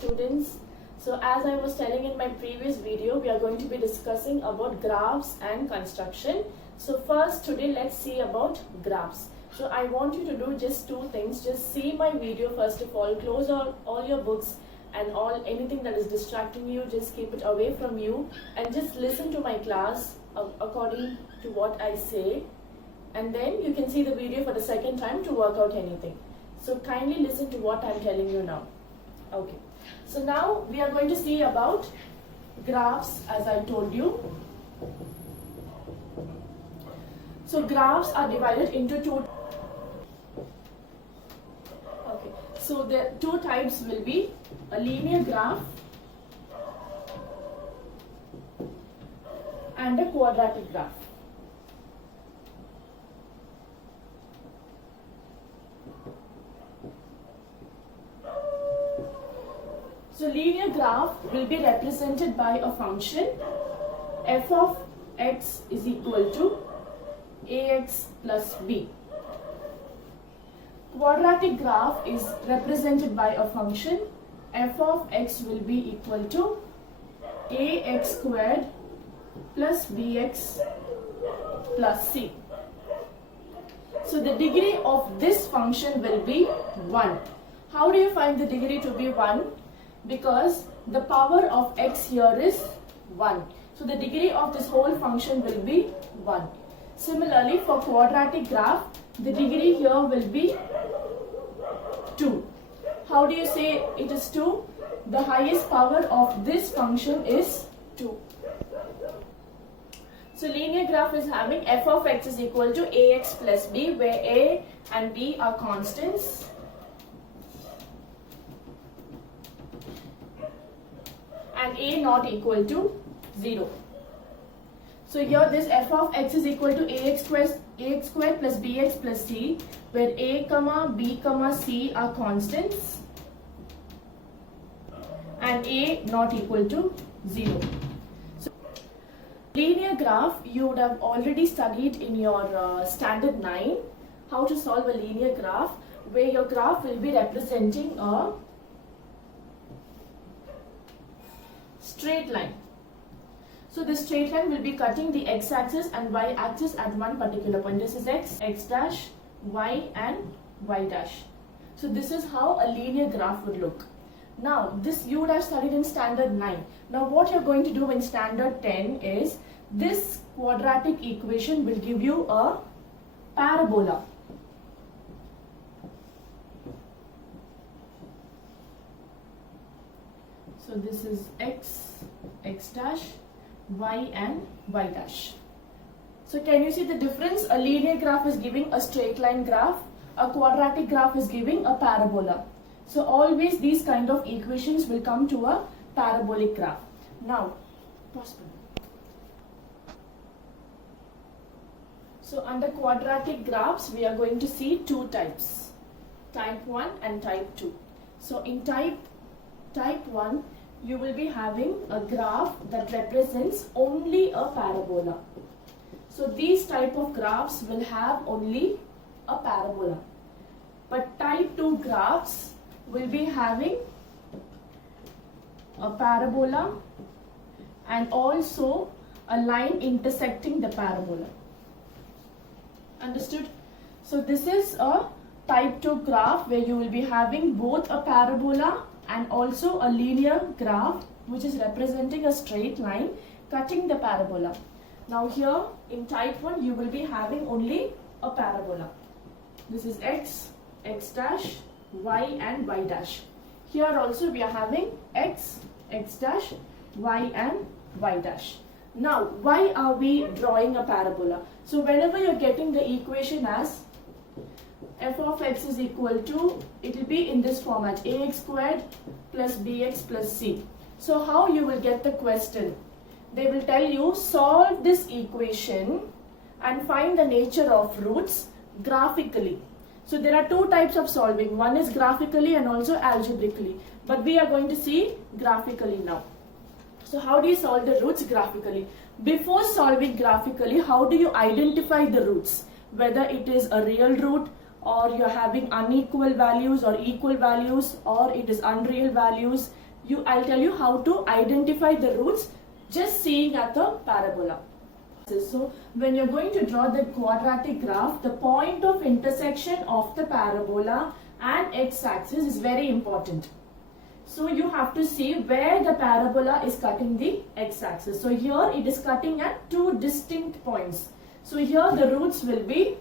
students. So as I was telling in my previous video, we are going to be discussing about graphs and construction. So first today let's see about graphs. So I want you to do just two things. Just see my video first of all, close all your books and anything that is distracting you, just keep it away from you and just listen to my class according to what I say, and then you can see the video for the second time to work out anything. So kindly listen to what I'm telling you now. Okay, so now we are going to see about graphs, as I told you. So graphs are divided into two. Okay, so the two types will be a linear graph and a quadratic graph. So linear graph will be represented by a function f of x is equal to ax plus b. Quadratic graph is represented by a function f of x will be equal to ax squared plus bx plus c. So the degree of this function will be 1. How do you find the degree to be 1? Because the power of x here is 1. So the degree of this whole function will be 1. Similarly, for quadratic graph, the degree here will be 2. How do you say it is 2? The highest power of this function is 2. So linear graph is having f of x is equal to ax plus b, where a and b are constants. And a not equal to 0. So here this f of x is equal to ax squared plus bx plus c, where a, b, c are constants and a not equal to 0. So linear graph you would have already studied in your standard 9, how to solve a linear graph, where your graph will be representing a straight line. So this straight line will be cutting the x-axis and y-axis at one particular point. This is x dash, y and y dash. So this is how a linear graph would look. Now this you would have studied in standard 9. Now what you're going to do in standard 10 is this quadratic equation will give you a parabola. So this is x dash, y and y dash. So can you see the difference? A linear graph is giving a straight line graph, a quadratic graph is giving a parabola. So always these kind of equations will come to a parabolic graph. Now, so under quadratic graphs we are going to see two types, type 1 and type 2. So in type 1 you will be having a graph that represents only a parabola. So these type of graphs will have only a parabola. But type 2 graphs will be having a parabola and also a line intersecting the parabola. Understood? So this is a type 2 graph where you will be having both a parabola and also a linear graph which is representing a straight line cutting the parabola. Now here in type 1 you will be having only a parabola. This is x dash, y and y dash. Here also we are having x dash, y and y dash. Now why are we drawing a parabola? So whenever you're getting the equation as f of x is equal to, it will be in this format, ax squared plus bx plus c. So how you will get the question? They will tell you solve this equation and find the nature of roots graphically. So there are two types of solving. One is graphically and also algebraically. But we are going to see graphically now. So how do you solve the roots graphically? Before solving graphically, how do you identify the roots? Whether it is a real root or you're having unequal values or equal values or it is unreal values. I'll tell you how to identify the roots just seeing at the parabola. So when you're going to draw the quadratic graph, the point of intersection of the parabola and x-axis is very important. So you have to see where the parabola is cutting the x-axis. So here it is cutting at two distinct points. So here the roots will be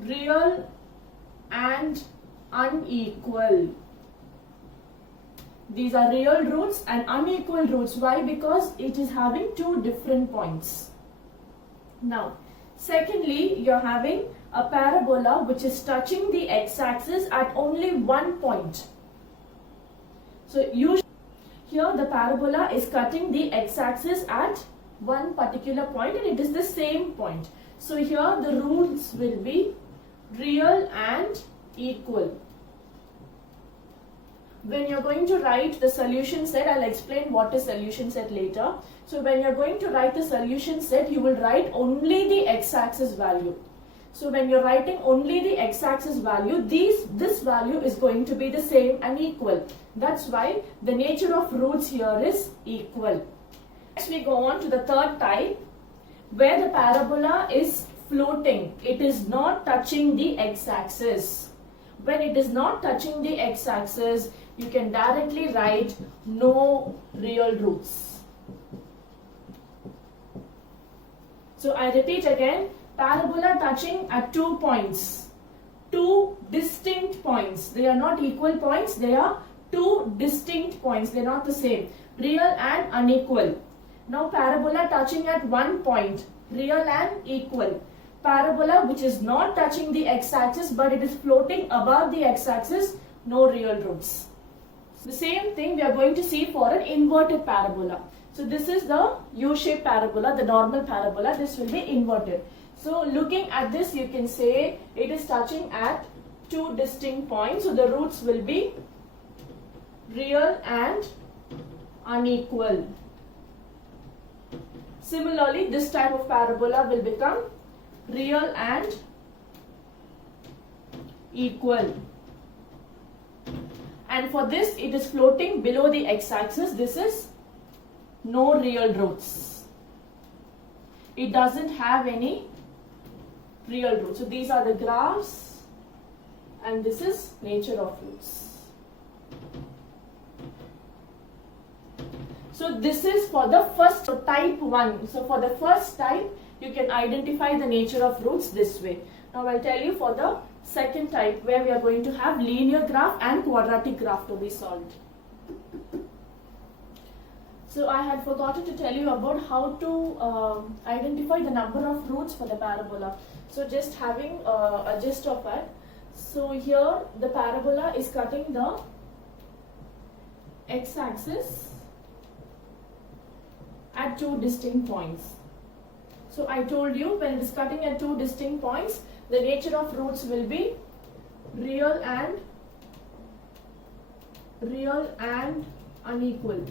real and unequal. These are real roots and unequal roots. Why? Because it is having two different points. Now, secondly, you're having a parabola which is touching the x-axis at only one point. So here the parabola is cutting the x-axis at one particular point and it is the same point. So here the roots will be real and equal. When you're going to write the solution set, I'll explain what is solution set later. So when you're going to write the solution set, you will write only the x-axis value. So when you're writing only the x-axis value, this value is going to be the same and equal. That's why the nature of roots here is equal. Next we go on to the third type, where the parabola is floating. It is not touching the x-axis. When it is not touching the x-axis, you can directly write no real roots. So I repeat again, parabola touching at 2 points, two distinct points. They are not equal points, they are two distinct points, they are not the same, real and unequal. Now parabola touching at 1 point, real and equal. Parabola which is not touching the x-axis but it is floating above the x-axis, no real roots. The same thing we are going to see for an inverted parabola. So this is the U-shaped parabola, the normal parabola. This will be inverted. So looking at this, you can say it is touching at two distinct points. So the roots will be real and unequal. Similarly, this type of parabola will become real and equal. And for this, it is floating below the x-axis. This is no real roots. It doesn't have any real roots. So these are the graphs and this is nature of roots. So this is for the first type 1. So for the first type, you can identify the nature of roots this way. Now I'll tell you for the second type, where we are going to have linear graph and quadratic graph to be solved. So I had forgotten to tell you about how to identify the number of roots for the parabola. So just having a gist of it. So here the parabola is cutting the x-axis at two distinct points. So I told you when it is cutting at two distinct points, the nature of roots will be real and unequal.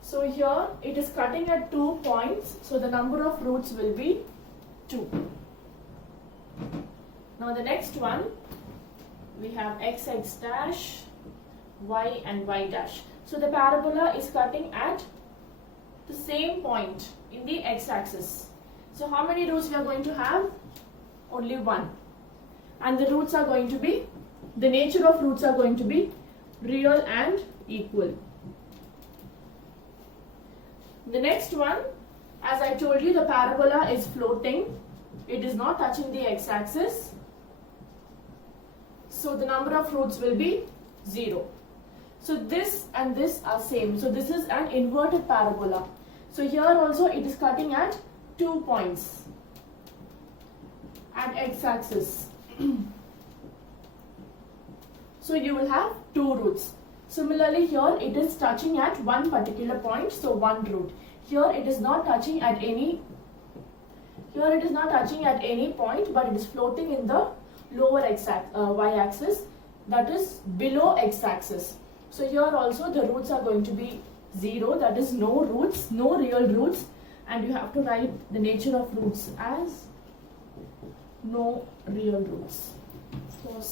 So here it is cutting at 2 points, so the number of roots will be 2. Now the next one, we have x dash, y and y dash. So the parabola is cutting at the same point in the x-axis. So how many roots we are going to have? Only 1. And the roots are going to be, the nature of roots are going to be real and equal. The next one, as I told you, the parabola is floating. It is not touching the x-axis. So the number of roots will be 0. So this and this are same. So this is an inverted parabola. So here also it is cutting at 2 points at x-axis. So you will have 2 roots. Similarly here it is touching at one particular point, so 1 root. Here it is not touching at any point, but it is floating in the lower y-axis, that is below x-axis. So here also the roots are going to be 0, that is no roots, no real roots, and you have to write the nature of roots as no real roots. So